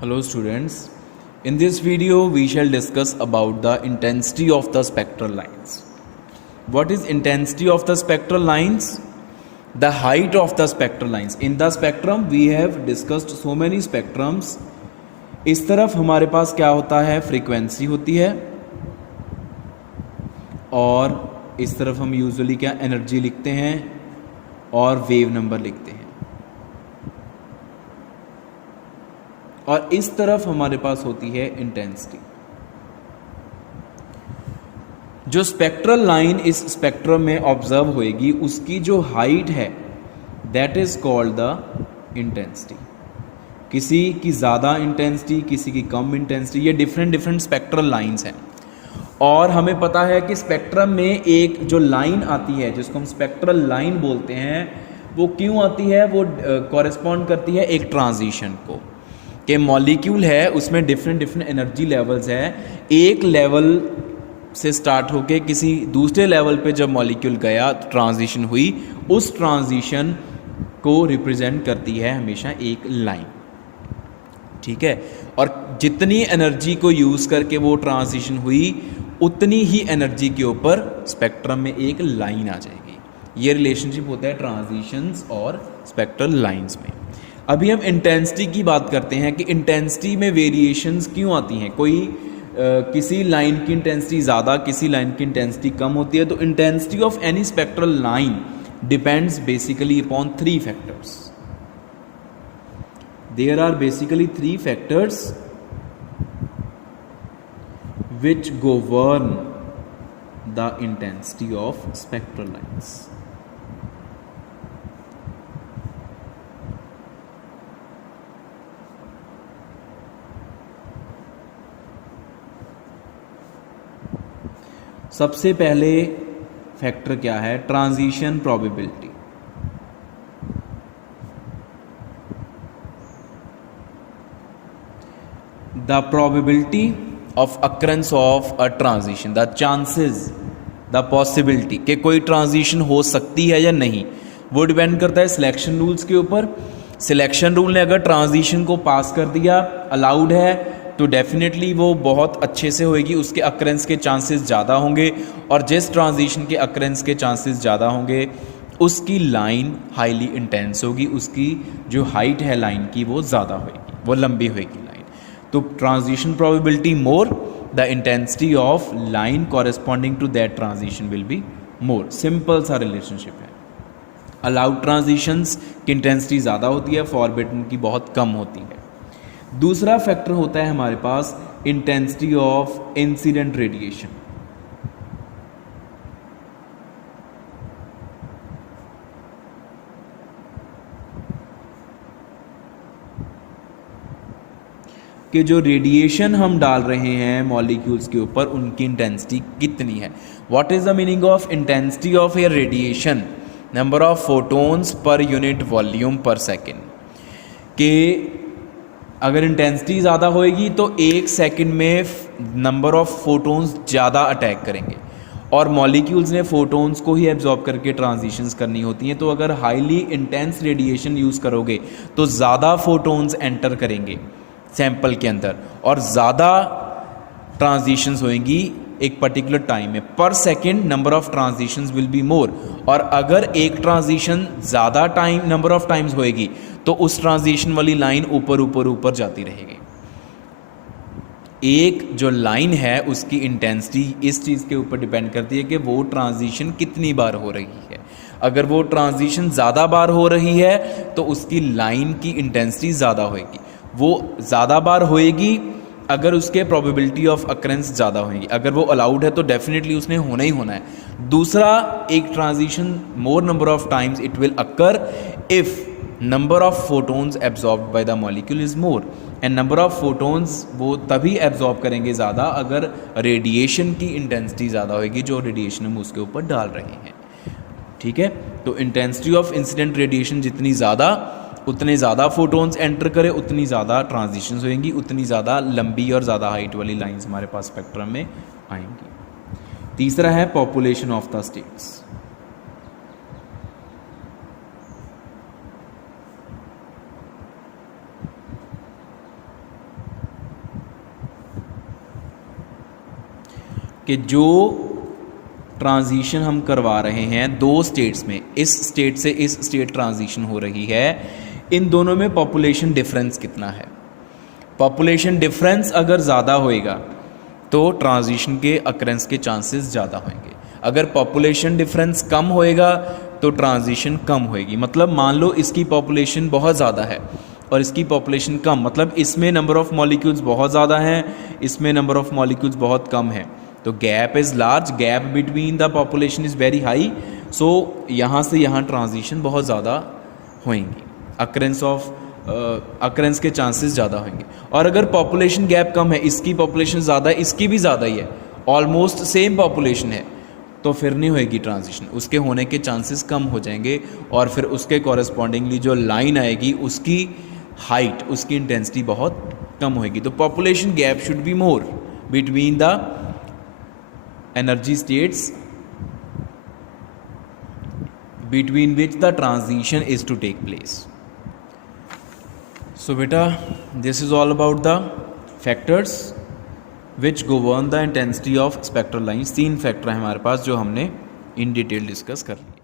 Hello students, in this video we shall discuss about the intensity of the spectral lines. What is intensity of the spectral lines? The height of the spectral lines. In the spectrum we have discussed so many spectrums. इस तरफ हमारे पास क्या होता है, frequency होती है और इस तरफ हम यूजुअली क्या एनर्जी लिखते हैं और वेव नंबर लिखते हैं, और इस तरफ हमारे पास होती है इंटेंसिटी। जो स्पेक्ट्रल लाइन इस स्पेक्ट्रम में ऑब्जर्व होएगी उसकी जो हाइट है that is called the intensity. किसी की ज़्यादा इंटेंसिटी, किसी की कम इंटेंसिटी, ये डिफरेंट स्पेक्ट्रल लाइंस हैं। और हमें पता है कि स्पेक्ट्रम में एक जो लाइन आती है जिसको हम स्पेक्ट्रल लाइन बोलते हैं, वो क्यों आती है, वो कॉरेस्पॉन्ड करती है एक ट्रांजिशन को। कि मॉलिक्यूल है उसमें डिफरेंट एनर्जी लेवल्स हैं, एक लेवल से स्टार्ट होके किसी दूसरे लेवल पे जब मॉलिक्यूल गया, ट्रांजिशन हुई, उस ट्रांजिशन को रिप्रेजेंट करती है हमेशा एक लाइन। ठीक है, और जितनी एनर्जी को यूज़ करके वो ट्रांजिशन हुई उतनी ही एनर्जी के ऊपर स्पेक्ट्रम में एक लाइन आ जाएगी। ये रिलेशनशिप होता है ट्रांजिशंस और स्पेक्ट्रल लाइंस में। अभी हम इंटेंसिटी की बात करते हैं कि इंटेंसिटी में वेरिएशंस क्यों आती हैं। कोई किसी लाइन की इंटेंसिटी ज़्यादा, किसी लाइन की इंटेंसिटी कम होती है। तो intensity of any spectral line depends basically upon three factors. There are basically three factors which govern the intensity of spectral lines. सबसे पहले फैक्टर क्या है, transition probability. The probability of occurrence of a transition, the chances, the possibility कि कोई transition हो सकती है या नहीं, वो डिपेंड करता है सिलेक्शन रूल्स के ऊपर। सिलेक्शन रूल ने अगर ट्रांजिशन को पास कर दिया, अलाउड है, तो डेफिनेटली वो बहुत अच्छे से होएगी, उसके अक्ररेंस के चांसेस ज़्यादा होंगे, और जिस ट्रांजिशन के अक्ररेंस के चांसेस ज़्यादा होंगे उसकी लाइन हाईली इंटेंस होगी, उसकी जो हाइट है लाइन की वो ज़्यादा होएगी, वो लंबी होएगी। तो transition probability more, the intensity of line corresponding to that transition will be more. Simple सा रिलेशनशिप है। अलाउड ट्रांजिशंस की इंटेंसिटी ज़्यादा होती है, फॉरबिडन की बहुत कम होती है। दूसरा फैक्टर होता है हमारे पास इंटेंसिटी ऑफ इंसिडेंट रेडिएशन। कि जो रेडिएशन हम डाल रहे हैं मॉलिक्यूल्स के ऊपर उनकी इंटेंसिटी कितनी है। What is the meaning of intensity of A radiation? Number of photons per unit volume पर सेकेंड। कि अगर इंटेंसिटी ज़्यादा होएगी तो एक सेकेंड में नंबर ऑफ फोटोन्स ज़्यादा अटैक करेंगे, और मॉलिक्यूल्स ने फोटोन्स को ही एब्जॉर्ब करके ट्रांजिशंस करनी होती हैं। तो अगर हाईली इंटेंस रेडिएशन यूज़ करोगे तो ज़्यादा फोटोन्स एंटर करेंगे सैंपल के अंदर, और ज़्यादा ट्रांजिशंस होएंगी एक पर्टिकुलर टाइम में। पर second number of transitions will be मोर, और अगर एक ट्रांजिशन ज़्यादा टाइम नंबर ऑफ टाइम्स होएगी तो उस ट्रांजिशन वाली लाइन ऊपर जाती रहेगी। एक जो लाइन है उसकी इंटेंसिटी इस चीज़ के ऊपर डिपेंड करती है कि वो ट्रांजिशन कितनी बार हो रही है। अगर वो ट्रांजिशन ज़्यादा बार हो रही है तो उसकी लाइन की इंटेंसिटी ज़्यादा होएगी। वो ज़्यादा बार होएगी अगर उसके प्रोबेबिलिटी ऑफ अकरेंस ज़्यादा होएगी। अगर वो अलाउड है तो डेफिनेटली उसने होना ही होना है। दूसरा, एक transition more number of times it will occur if number of photons absorbed by the molecule is more, and number of photons वो तभी एब्जॉर्ब करेंगे ज़्यादा अगर रेडिएशन की इंटेंसिटी ज़्यादा होएगी, जो रेडिएशन हम उसके ऊपर डाल रहे हैं। ठीक है, तो इंटेंसिटी ऑफ इंसिडेंट रेडिएशन जितनी ज़्यादा, उतने ज़्यादा फोटोन्स एंटर करें, उतनी ज़्यादा ट्रांजिशंस होंगी, उतनी ज़्यादा लंबी और ज़्यादा हाइट वाली लाइंस हमारे पास स्पेक्ट्रम में आएंगी। तीसरा है पॉपुलेशन ऑफ द स्टेट्स। कि जो ट्रांजिशन हम करवा रहे हैं दो स्टेट्स में, इस स्टेट से इस स्टेट ट्रांजिशन हो रही है, इन दोनों में पॉपुलेशन डिफरेंस कितना है। पॉपुलेशन डिफरेंस अगर ज़्यादा होएगा तो ट्रांजिशन के अकरेंस के चांसेस ज़्यादा होंगे। अगर पॉपुलेशन डिफरेंस कम होएगा तो ट्रांजिशन कम होएगी। मतलब मान लो इसकी पॉपुलेशन बहुत ज़्यादा है और इसकी पॉपुलेशन कम, मतलब इसमें नंबर ऑफ़ मॉलिक्यूल्स बहुत ज़्यादा हैं, इसमें नंबर ऑफ़ मॉलिक्यूल्स बहुत कम है, तो gap is large, gap between the population is very high. So यहाँ से यहाँ ट्रांजिशन बहुत ज़्यादा होंगी, अकरेंस के चांसेस ज़्यादा होंगे। और अगर पॉपुलेशन गैप कम है, इसकी पॉपुलेशन ज़्यादा है, इसकी भी ज़्यादा ही है, ऑलमोस्ट सेम पॉपुलेशन है, तो फिर नहीं होएगी ट्रांजिशन, उसके होने के चांसेस कम हो जाएंगे और फिर उसके कॉरस्पॉन्डिंगली जो लाइन आएगी उसकी हाइट, उसकी इंटेंसिटी बहुत कम होएगी। तो population gap should be more between the energy states between which the transition is to take place. So beta, this is all about the factors which govern the intensity of spectral lines। 3 factor हैं हमारे पास जो हमने in detail discuss कर लिए।